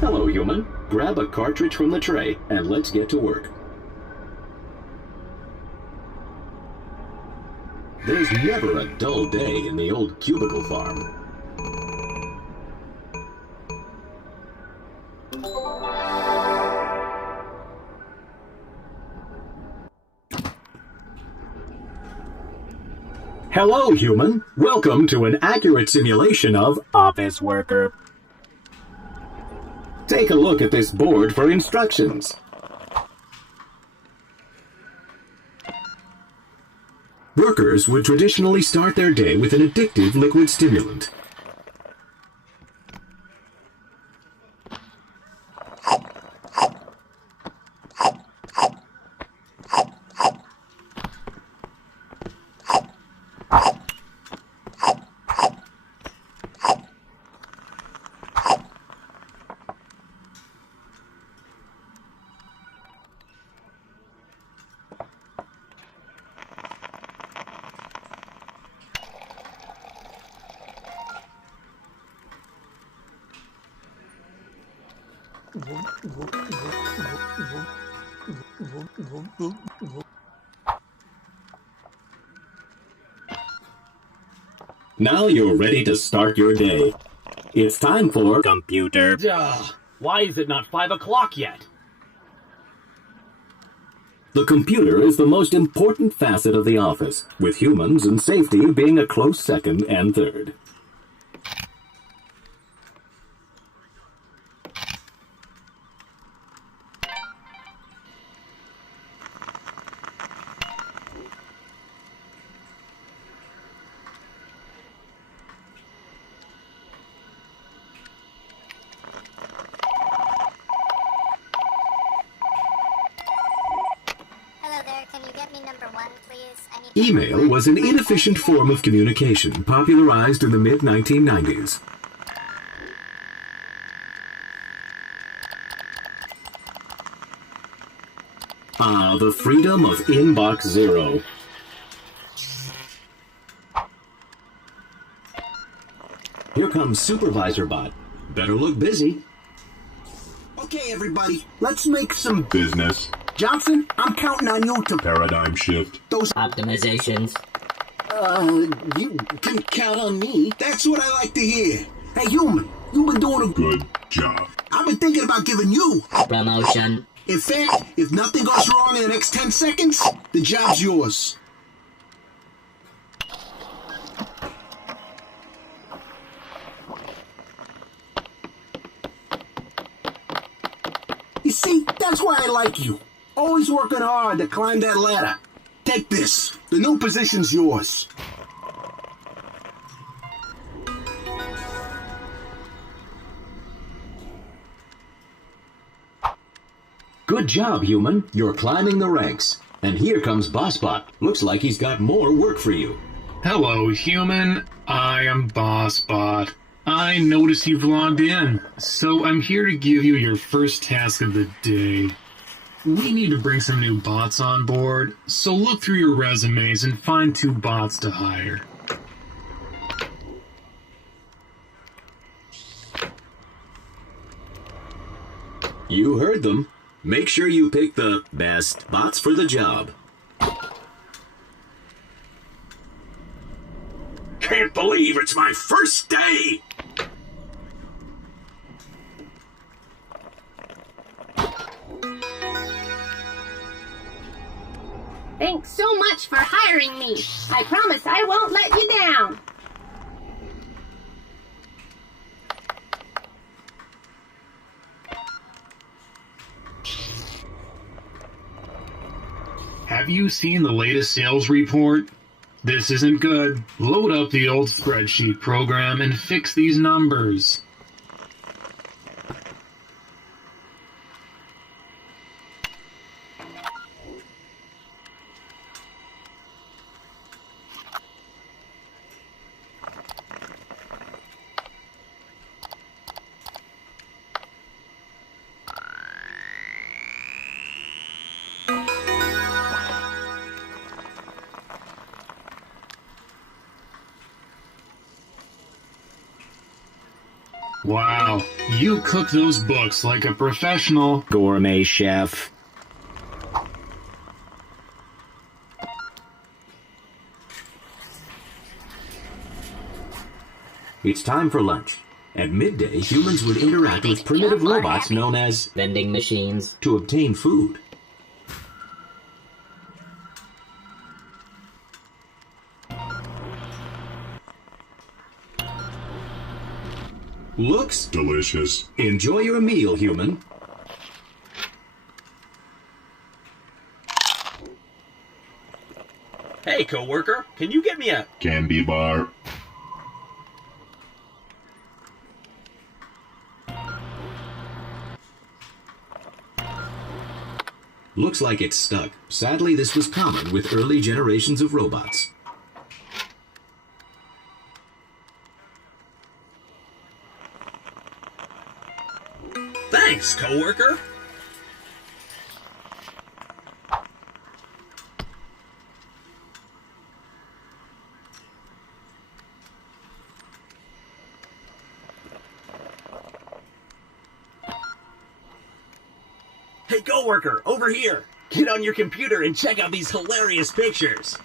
Hello, human. Grab a cartridge from the tray and let's get to work. There's never a dull day in the old cubicle farm. Hello, human. Welcome to an accurate simulation of Office Worker. Take a look at this board for instructions. Workers would traditionally start their day with an addictive liquid stimulant. Now you're ready to start your day. It's time for computer. Why is it not 5 o'clock yet? The computer is the most important facet of the office, with humans and safety being a close second and third. Email was an inefficient form of communication popularized in the mid-1990s. Ah, the freedom of Inbox Zero. Here comes Supervisor Bot. Better look busy. Okay, everybody, let's make some business. Johnson, I'm counting on you to Paradigm shift. those Optimizations. you can count on me. That's what I like to hear. Hey, human, you've been doing a Good job. I've been thinking about giving you. Promotion. In fact, if nothing goes wrong in the next 10 seconds, the job's yours. You see, that's why I like you. Always working hard to climb that ladder. Take this. The new position's yours. Good job, human. You're climbing the ranks. And here comes BossBot. Looks like he's got more work for you. Hello, human. I am BossBot. I noticed you've logged in, so I'm here to give you your first task of the day. We need to bring some new bots on board, so look through your resumes and find 2 bots to hire. You heard them. Make sure you pick the best bots for the job. Can't believe it's my first day! Thanks so much for hiring me. I promise I won't let you down. Have you seen the latest sales report? This isn't good. Load up the old spreadsheet program and fix these numbers. Wow, you cook those books like a professional Gourmet chef. It's time for lunch. At midday, humans would interact with primitive robots known as Vending machines. to obtain food. Looks Delicious. Enjoy your meal, human. Hey, coworker, can you get me a... Candy bar. Looks like it's stuck. Sadly, this was common with early generations of robots. Thanks, coworker. Hey, coworker, over here. Get on your computer and check out these hilarious pictures.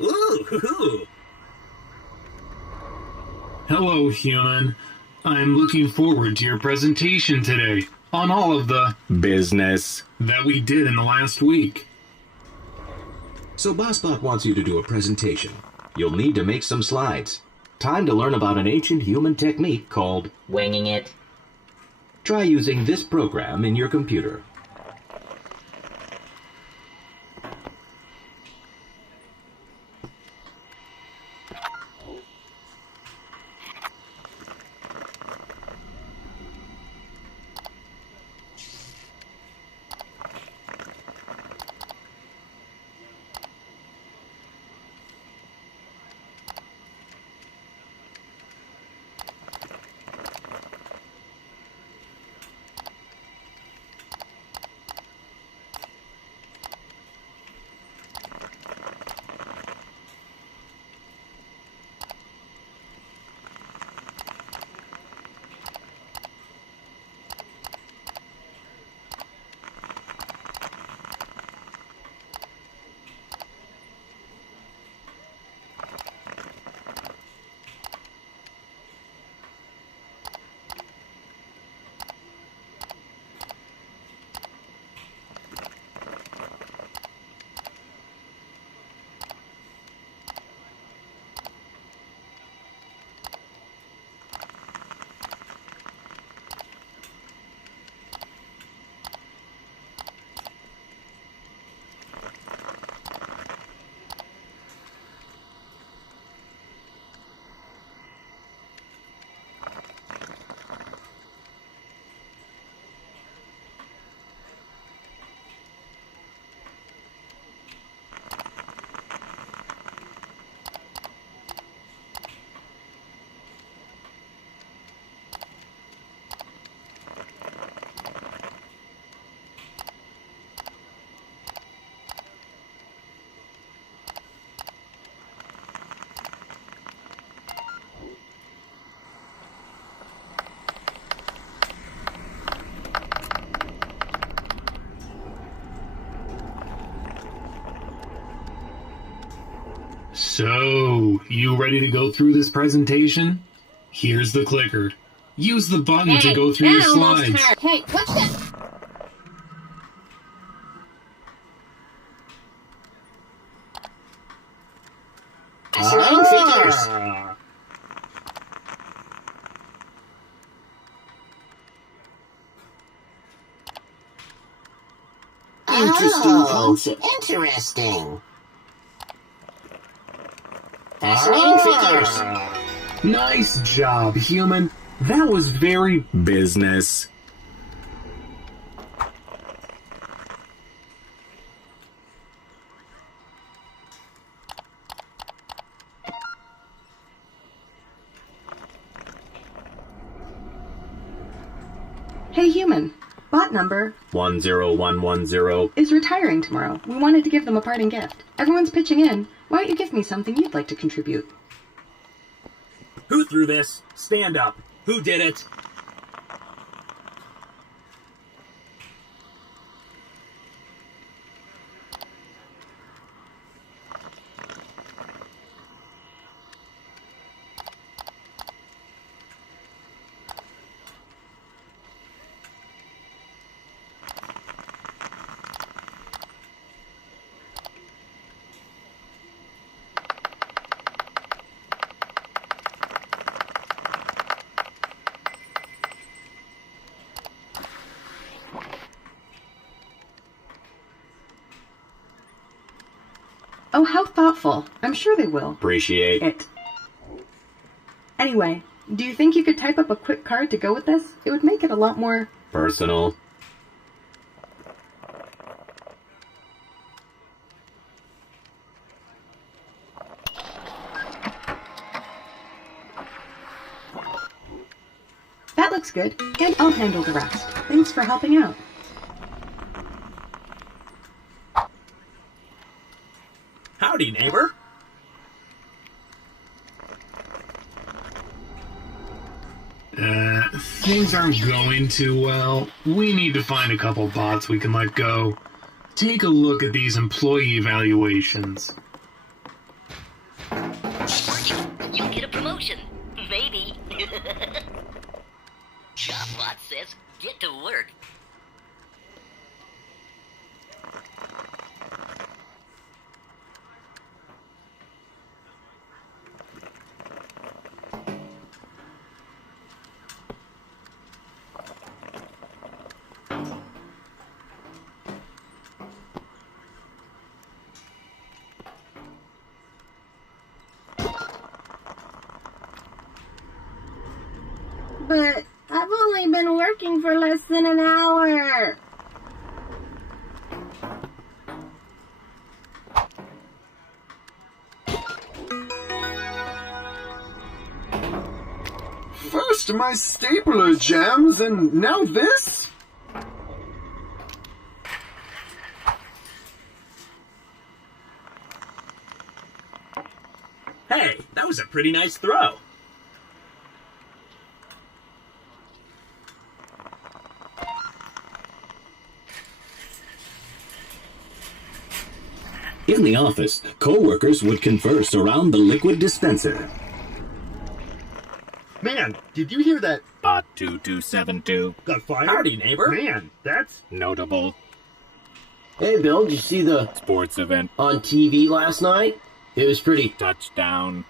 Ooh. Hello, human. I'm looking forward to your presentation today on all of the Business. that we did in the last week. So BossBot wants you to do a presentation. You'll need to make some slides. Time to learn about an ancient human technique called Winging it. try using this program in your computer. So, you ready to go through this presentation? Here's the clicker. Use the button to go through your that almost slides. hurt. Hey, what's this? Fascinating figures. Interesting concept. Interesting. Fascinating figures. Nice job, human. That was very Business. Hey, human. Bot number 10110. is retiring tomorrow. We wanted to give them a parting gift. Everyone's pitching in. Why don't you give me something you'd like to contribute? Who threw this? Stand up. Who did it? Oh, how thoughtful. I'm sure they will. Appreciate It. Anyway, do you think you could type up a quick card to go with this? It would make it a lot more... personal. That looks good, and I'll handle the rest. Thanks for helping out. Howdy, neighbor. Things aren't going too well. We need to find a couple bots we can let go. Take a look at these employee evaluations. You get a promotion. Maybe. Shopbot says, get to work. But I've only been working for less than an hour. First my stapler jams, and now this? Hey, that was a pretty nice throw. In the office, co-workers would converse around the liquid dispenser. Man, did you hear that? Bot 2272. Got fired? Howdy, neighbor. Man, that's... Notable. Hey, Bill, did you see the Sports event. on TV last night? It was pretty... Touchdown.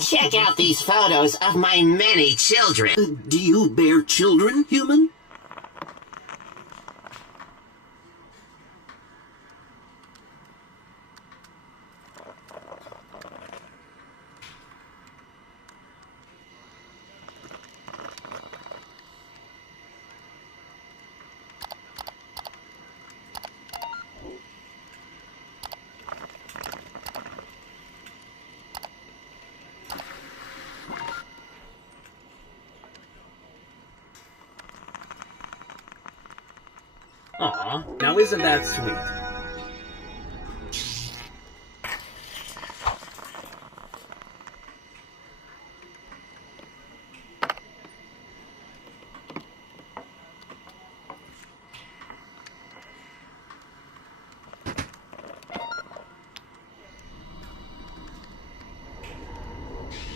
Check out these photos of my many children. Do you bear children, human? Aw, now isn't that sweet?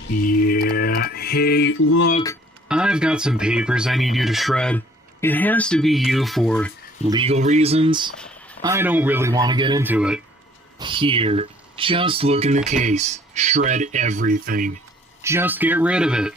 Yeah, hey, look, I've got some papers I need you to shred. It has to be you for legal reasons. I don't really want to get into it. Here, Just look in the case. Shred everything. Just get rid of it.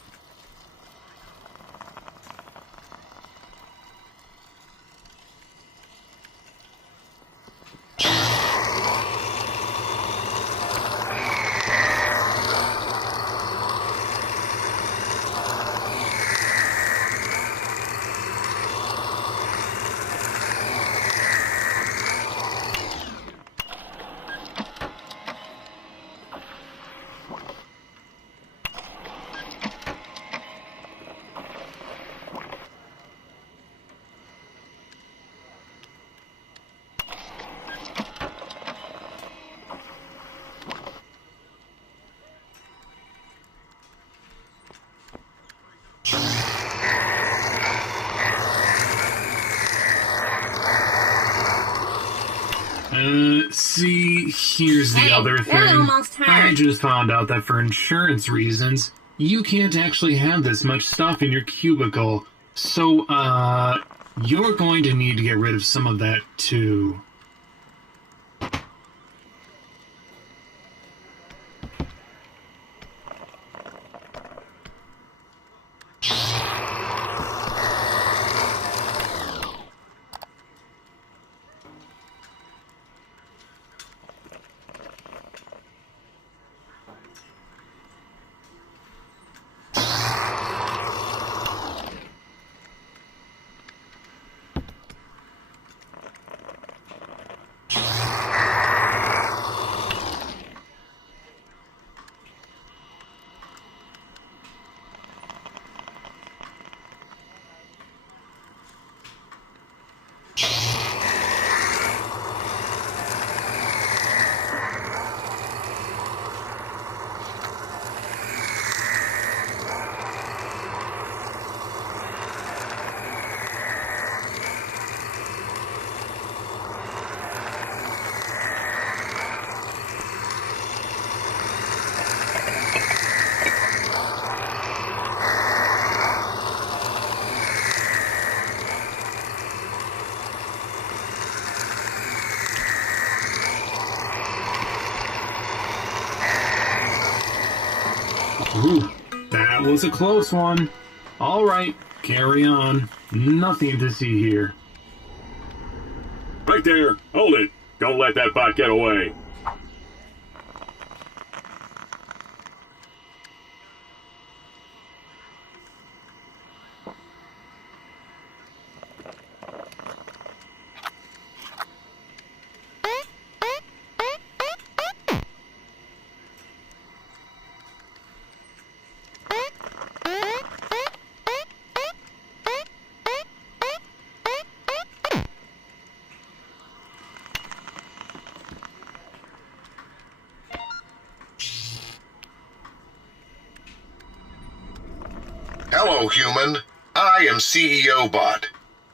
See, here's the other thing. That almost hurt. I just found out that for insurance reasons, you can't actually have this much stuff in your cubicle. So, you're going to need to get rid of some of that too. Ooh, that was a close one. All right, carry on. Nothing to see here. Right there. Hold it. Don't let that bot get away. Hello, human. I am CEO Bot.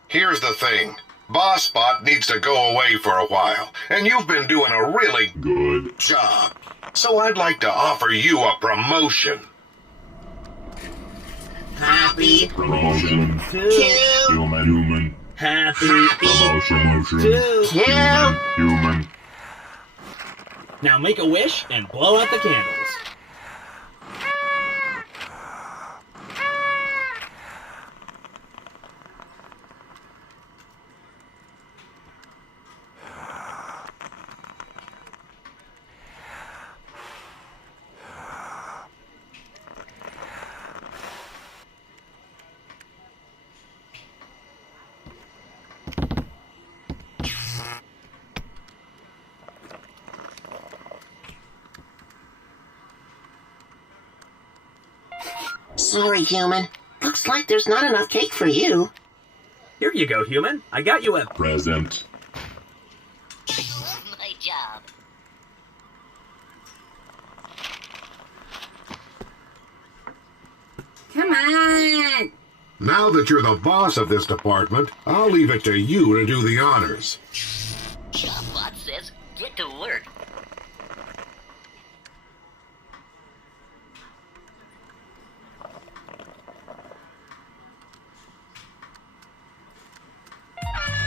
Here's the thing. Boss Bot needs to go away for a while, and you've been doing a really good job. So I'd like to offer you a promotion. Happy Promotion. Human. Happy. Promotion. Human. Now make a wish and blow out the candles. Sorry, human. Looks like there's not enough cake for you. Here you go, human. I got you a Present. My job. Come on! Now that you're the boss of this department, I'll leave it to you to do the honors. Jobbot says, get to work.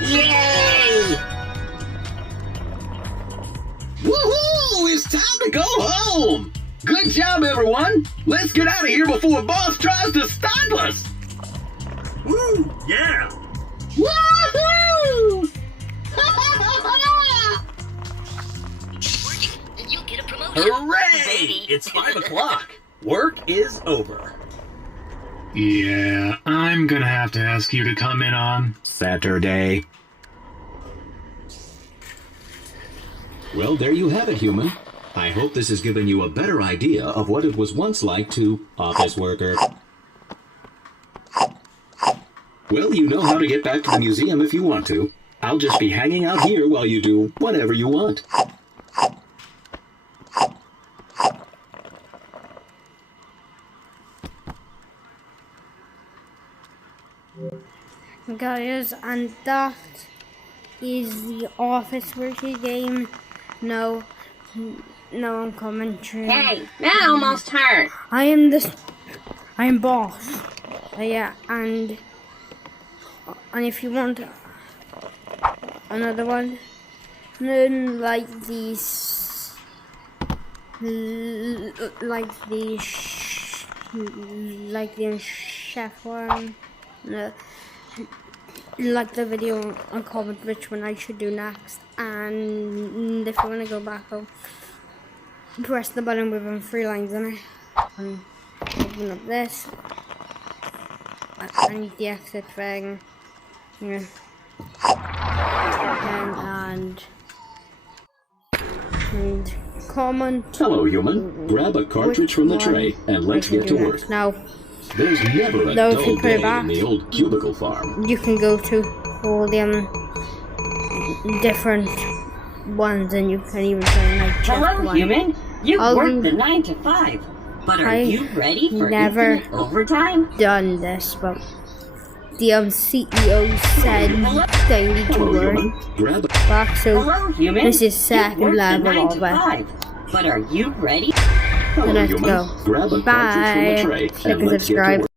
Yay! Woohoo! Oh, it's time to go home! Good job, everyone! Let's get out of here before boss tries to stop us! Woo! Yeah! Woohoo! You get a promotion. Hooray! Baby. It's 5 o'clock. Work is over. Yeah, I'm gonna have to ask you to come in on Saturday. Well, there you have it, human. I hope this has given you a better idea of what it was once like to office worker. Well, you know how to get back to the museum if you want to. I'll just be hanging out here while you do whatever you want. Guys, and that is the office worker game. No, I'm coming through. Hey, that almost hurt. I am boss. Yeah, and if you want another one, then like these, like the chef one. Like the video and comment which one I should do next, and if you want to go back, I'll press the button with 3 lines on it and open up this. I need the exit thing, yeah. and comment. Hello, human. Grab a cartridge from the tray and let's get to work. Now, there's never a dull day in the old cubicle farm. You can go to all the different ones, and you can even play like Hello, one. human. You work the 9 to 5, but are you ready for infinite overtime? Done this, but the CEO said they need to work back, so Hello, human. this is You second work the level 9 of to it. 5, but are you ready? So let's go. Grab a cartridge from the Bye. tray Click and and let's get to subscribe. work.